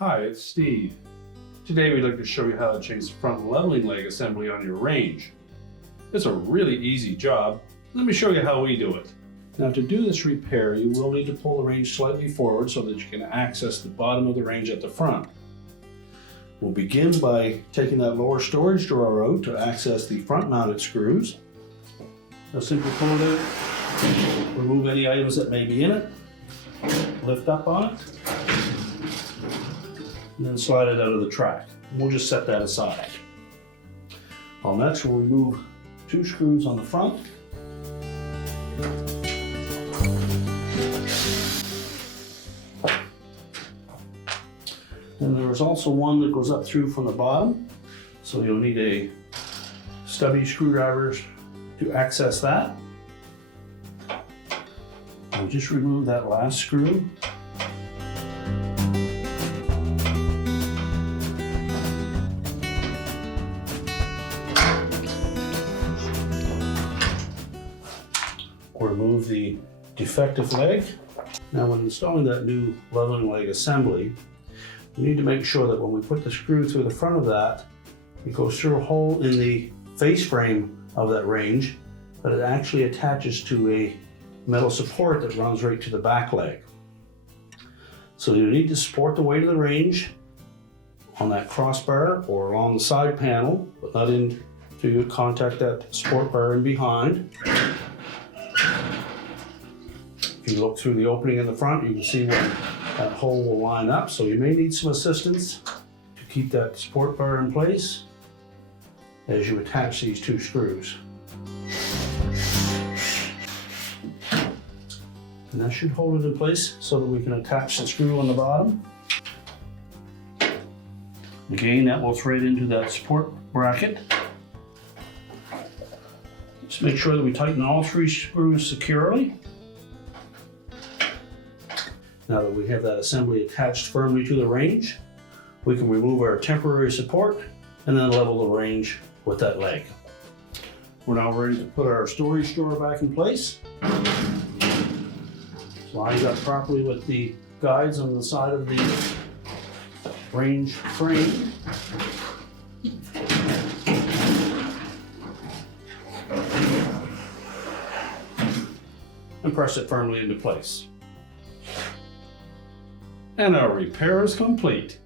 Hi, it's Steve. Today we'd like to show you how to change the front leveling leg assembly on your range. It's a really easy job. Let me show you how we do it. Now, to do this repair, you will need to pull the range slightly forward so that you can access the bottom of the range at the front. We'll begin by taking that lower storage drawer out to access the front mounted screws. Now simply pull it out, remove any items that may be in it, lift up on it, and then slide it out of the track. And we'll just set that aside. Next, we'll remove 2 screws on the front. And there's also one that goes up through from the bottom. So you'll need a stubby screwdriver to access that. I'll just remove that last screw. Remove the defective leg. Now, when installing that new leveling leg assembly, we need to make sure that when we put the screw through the front of that, it goes through a hole in the face frame of that range, but it actually attaches to a metal support that runs right to the back leg. So you need to support the weight of the range on that crossbar or along the side panel, but not in to contact that support bar in behind. If you look through the opening in the front, you can see where that hole will line up. So you may need some assistance to keep that support bar in place as you attach these 2 screws. And that should hold it in place so that we can attach the screw on the bottom. Again, that will thread into that support bracket. Just make sure that we tighten all 3 screws securely. Now that we have that assembly attached firmly to the range, we can remove our temporary support and then level the range with that leg. We're now ready to put our storage drawer back in place. Lines up properly with the guides on the side of the range frame. And press it firmly into place. And our repair is complete.